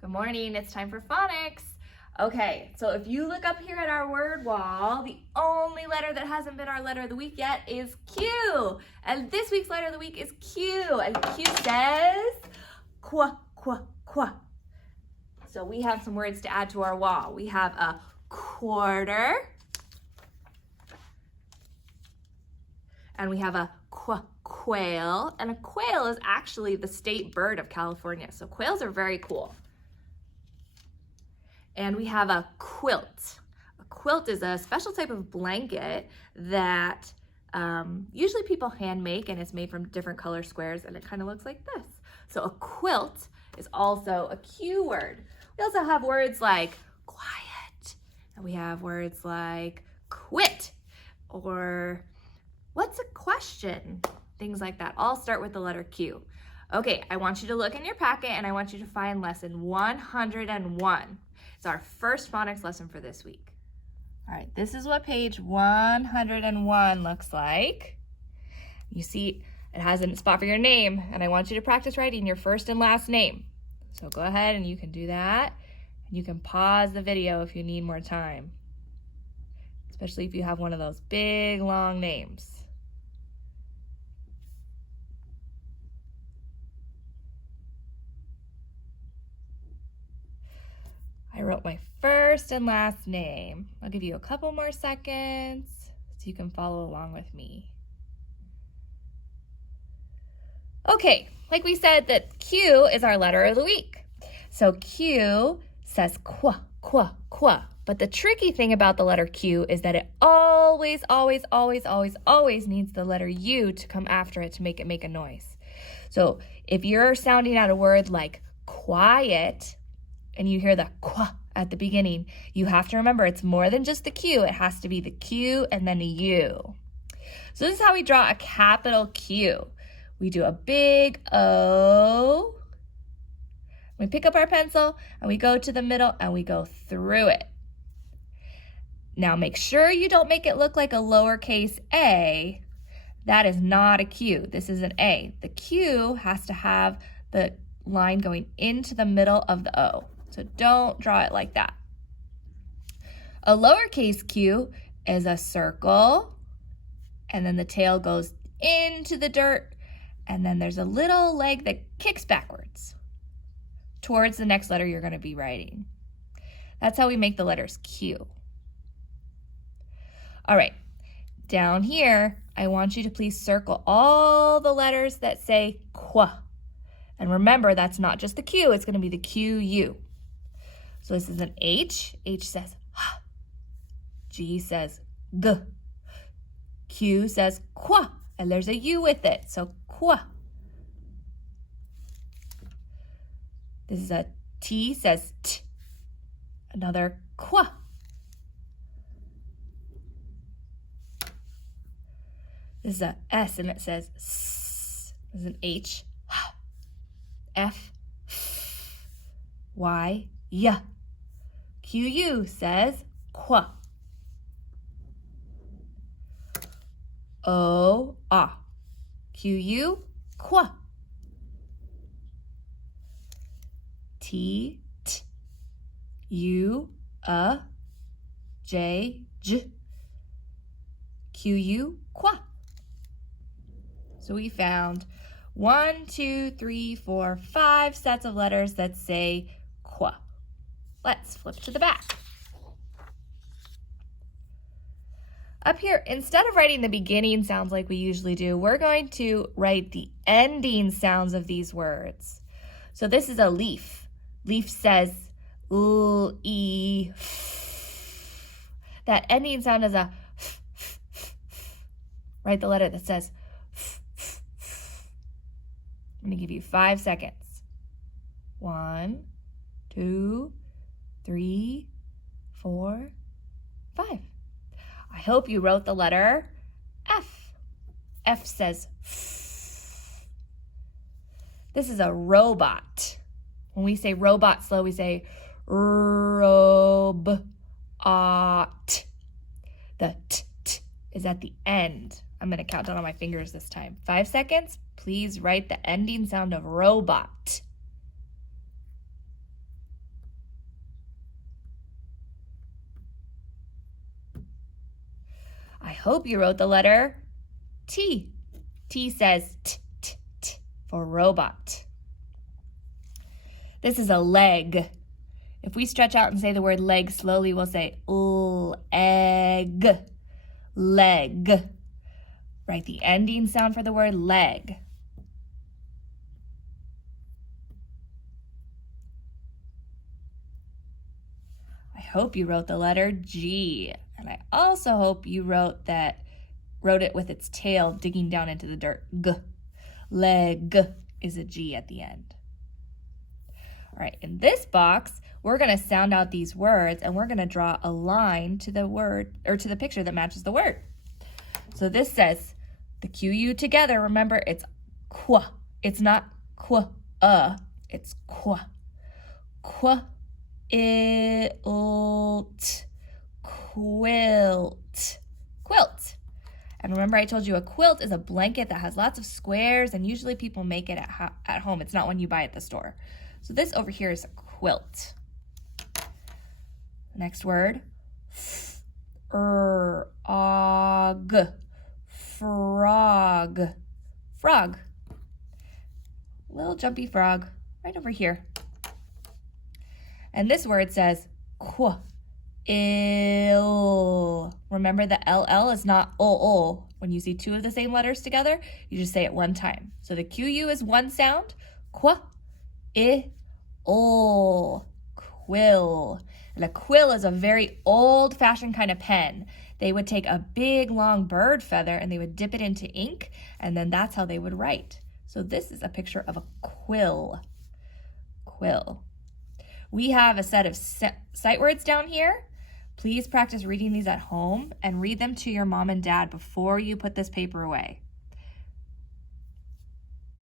Good morning, it's time for phonics. Okay, so if you look up here at our word wall, the only letter that hasn't been our letter of the week yet is Q. And this week's letter of the week is Q. And Q says, qua, qua, qua. So we have some words to add to our wall. We have a quarter. And we have a quail. And a quail is actually the state bird of California. So quails are very cool. And we have a quilt. A quilt is a special type of blanket that usually people hand make, and it's made from different color squares, and it kind of looks like this. So a quilt is also a Q word. We also have words like quiet, and we have words like quit, or what's a question? Things like that all start with the letter Q. Okay, I want you to look in your packet, and I want you to find lesson 101. It's our first phonics lesson for this week. All right, this is what page 101 looks like. You see it has a spot for your name, and I want you to practice writing your first and last name. So go ahead and you can do that. And you can pause the video if you need more time, especially if you have one of those big, long names. I wrote my first and last name. I'll give you a couple more seconds so you can follow along with me. Okay, like we said, that Q is our letter of the week. So Q says qua, qua, qua. But the tricky thing about the letter Q is that it always, always, always, always, always needs the letter U to come after it to make it make a noise. So if you're sounding out a word like quiet, and you hear the qua at the beginning, you have to remember it's more than just the Q. It has to be the Q and then a U. So this is how we draw a capital Q. We do a big O. We pick up our pencil and we go to the middle and we go through it. Now make sure you don't make it look like a lowercase a. That is not a Q. This is an A. The Q has to have the line going into the middle of the O. So don't draw it like that. A lowercase q is a circle, and then the tail goes into the dirt, and then there's a little leg that kicks backwards towards the next letter you're going to be writing. That's how we make the letters Q. All right, down here, I want you to please circle all the letters that say qua. And remember, that's not just the Q, it's going to be the Q-U. So this is an H. H says H. G says G. Q says qua, and there's a U with it, so qua. This is a T says T. Another qua. This is a S, and it says S. This is an H. F, Y, Y. Q-U says qua. O, ah. Q-U, qua. T, T. U, J, J. Q-U, qua. So we found 1, 2, 3, 4, 5 sets of letters that say qua. Let's flip to the back. Up here, instead of writing the beginning sounds like we usually do, we're going to write the ending sounds of these words. So this is a leaf. Leaf says l, e, f. That ending sound is a f, f, f, f. Write the letter that says f, f, f. I'm going to give you 5 seconds. 1, 2, 3, 4, 5. I hope you wrote the letter F. F says F. This is a robot. When we say robot slow, we say rob-ot. The t is at the end. I'm going to count down on my fingers this time. 5 seconds. Please write the ending sound of robot. I hope you wrote the letter T. T says t, t, t for robot. This is a leg. If we stretch out and say the word leg slowly, we'll say egg, leg. Write the ending sound for the word leg. I hope you wrote the letter G. And I also hope you wrote it with its tail digging down into the dirt. G. Leg is a G at the end. All right, in this box, we're going to sound out these words and we're going to draw a line to the word or to the picture that matches the word. So this says the QU together. Remember, it's qua. It's not qua, it's qua. Qua, quilt. Quilt. And remember I told you a quilt is a blanket that has lots of squares and usually people make it at home. It's not one you buy at the store. So this over here is a quilt. Next word, frog. Frog. Little jumpy frog right over here. And this word says ill. Remember the LL is not ol. When you see two of the same letters together, you just say it one time. So the QU is one sound, quill. And a quill is a very old-fashioned kind of pen. They would take a big, long bird feather and they would dip it into ink, and then that's how they would write. So this is a picture of a quill. Quill. We have a set of sight words down here. Please practice reading these at home and read them to your mom and dad before you put this paper away.